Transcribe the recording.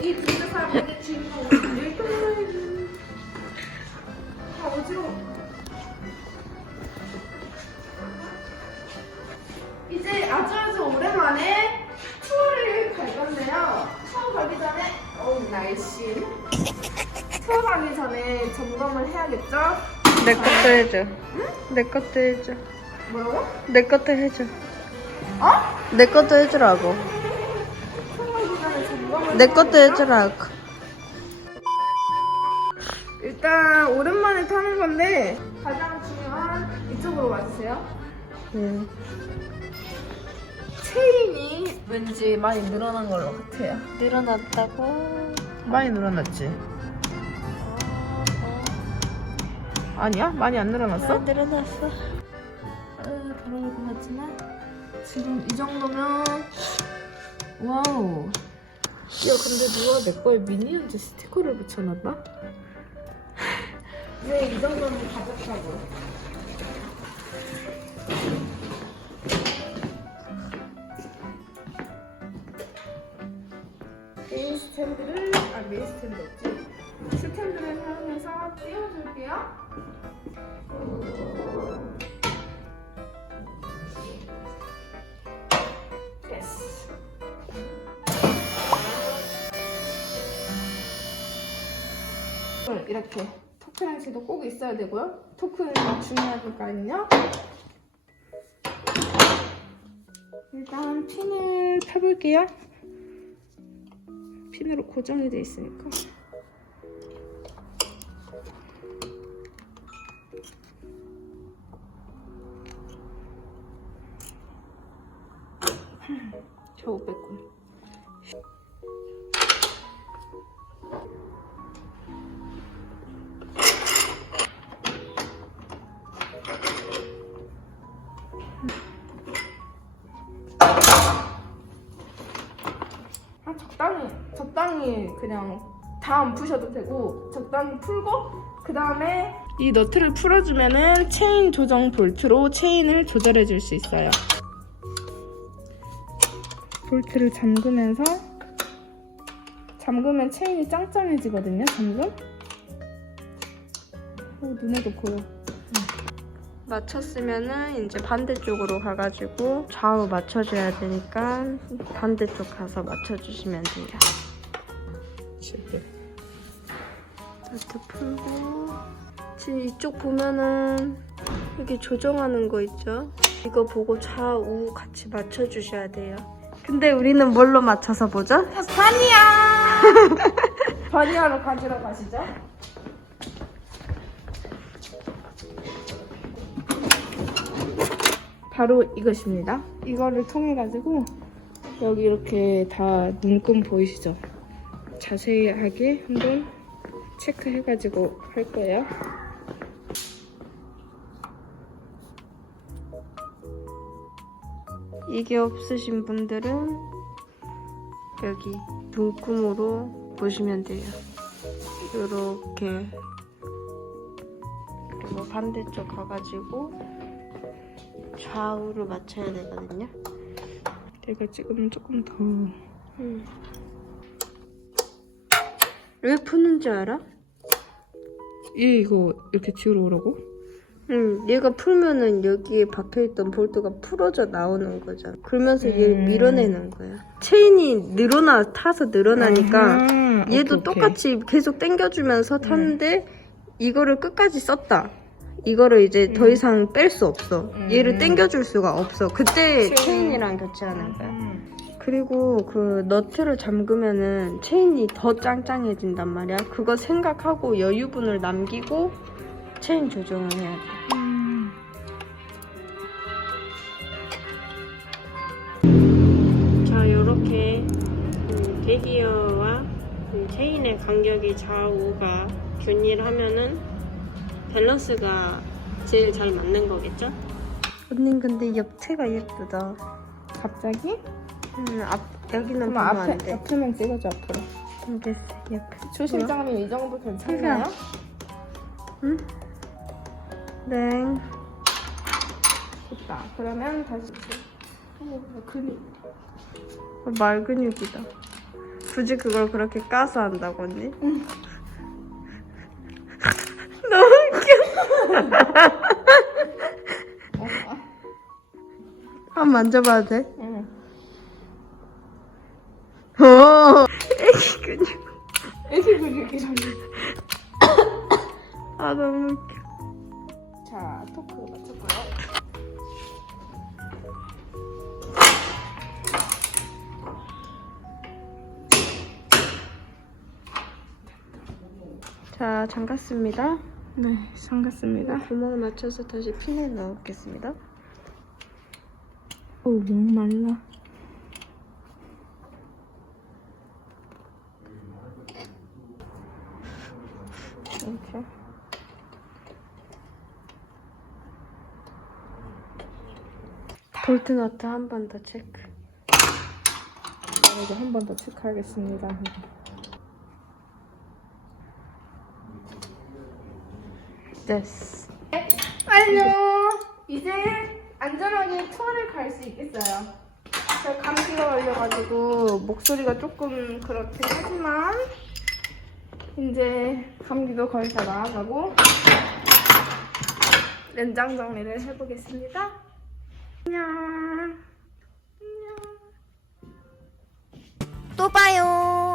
이 빈대 사람의 주인공 우리 동네 아 어지러워 이제 아주 아주 오랜만에 투어를 갈 건데요 투어 가기 전에 어우 날씨 투어 가기 전에 점검을 해야겠죠? 내 것도 해줘. 응? 내 것도 해줘. 뭐라고? 내 것도 해줘. 어? 내 것도 해주라고. 내 것도 해주라고. 일단 오랜만에 타는 건데 가장 중요한 이쪽으로 와주세요. 응. 체인이 왠지 많이 늘어난 걸로 같아요. 늘어났다고. 많이 늘어났지? 아니야? 많이 안 늘어났어? 늘어났어. 어, 더러울 것 같지만 지금 이 정도면 와우 야 근데 누가 내 거에 미니언즈 스티커를 붙여놨나? 왜 이 정도면 가볍다고 메인 스탠드를 아 메인 스탠드 없지 스탠드를 사용해서 띄워줄게요 예스. 이렇게 토크렌치도 꼭 있어야 되고요. 토크는 중요하니까요. 일단 핀을 펴볼게요. 핀으로 고정이 돼 있으니까. 겨우 뺐군. 적당히 그냥 다 안 푸셔도 되고 적당히 풀고 그 다음에 이 너트를 풀어주면은 체인 조정 볼트로 체인을 조절해 줄 수 있어요. 볼트를 잠그면서 잠그면 체인이 짱짱해지거든요. 잠금. 오, 눈에도 보여. 맞췄으면은 이제 반대쪽으로 가가지고 좌우 맞춰줘야 되니까 반대쪽 가서 맞춰주시면 돼요. 실패. 이렇게 풀고 지금 이쪽 보면은 여기 조정하는 거 있죠? 이거 보고 좌우 같이 맞춰주셔야 돼요. 근데 우리는 뭘로 맞춰서 보죠? 바니야! 바니아로 가지러 가시죠. 바로 이것입니다. 이거를 통해 가지고 여기 이렇게 다 눈금 보이시죠? 자세하게 한번 체크해 가지고 할 거예요. 이게 없으신 분들은 여기 눈금으로 보시면 돼요. 이렇게 그리고 반대쪽 가가지고 좌우로 맞춰야 되거든요. 내가 지금 조금 더 음. 왜 푸는지 알아? 얘 이거 이렇게 지우러 오라고? 응, 얘가 풀면은 여기에 박혀있던 볼트가 풀어져 나오는 거잖아. 그러면서 얘를 음. 밀어내는 거야. 체인이 늘어나, 타서 늘어나니까 아하, 얘도 오케이. 똑같이 계속 당겨주면서 타는데 이거를 끝까지 썼다. 이거를 이제 더 이상 뺄 수 없어. 음. 얘를 당겨줄 수가 없어. 그때 체인. 체인이랑 교체하는 거야. 음. 그리고 그 너트를 잠그면은 체인이 더 짱짱해진단 말이야. 그거 생각하고 여유분을 남기고 체인 조정을 해야 돼. 음. 자, 이렇게 캐디어와 체인의 간격이 좌우가 균일하면은 밸런스가 제일 잘 맞는 거겠죠? 언니 근데 옆체가 예쁘다. 갑자기? 음, 앞 여기는 그럼 보면 앞에 안 돼. 앞에만 찍어줘 앞으로. 음, 됐어, 옆에. 조 실장님 이 정도 괜찮나요? 응? 네. 됐다. 그러면 다시 어, 근육. 어, 말 근육이다. 굳이 그걸 그렇게 까서 한다고 언니? 너무 웃겨. 어, 한번 만져봐도 돼? 응. 근육이라니. 아 너무 웃겨. 자, 토크 맞췄고요. 자 잠갔습니다. 네, 잠갔습니다. 구멍을 맞춰서 다시 핀을 넣겠습니다. 오, 목말라. 이렇게. 볼트 너트 한 번 더 체크. 이거 한번 더 체크하겠습니다. 됐어. 안녕. 이제 안전하게 투어를 갈 수 있겠어요. 제가 감기가 걸려가지고 목소리가 조금 그렇긴 하지만 이제 감기도 거의 다 나아가고 연장 정리를 해보겠습니다. 안녕. 또 봐요.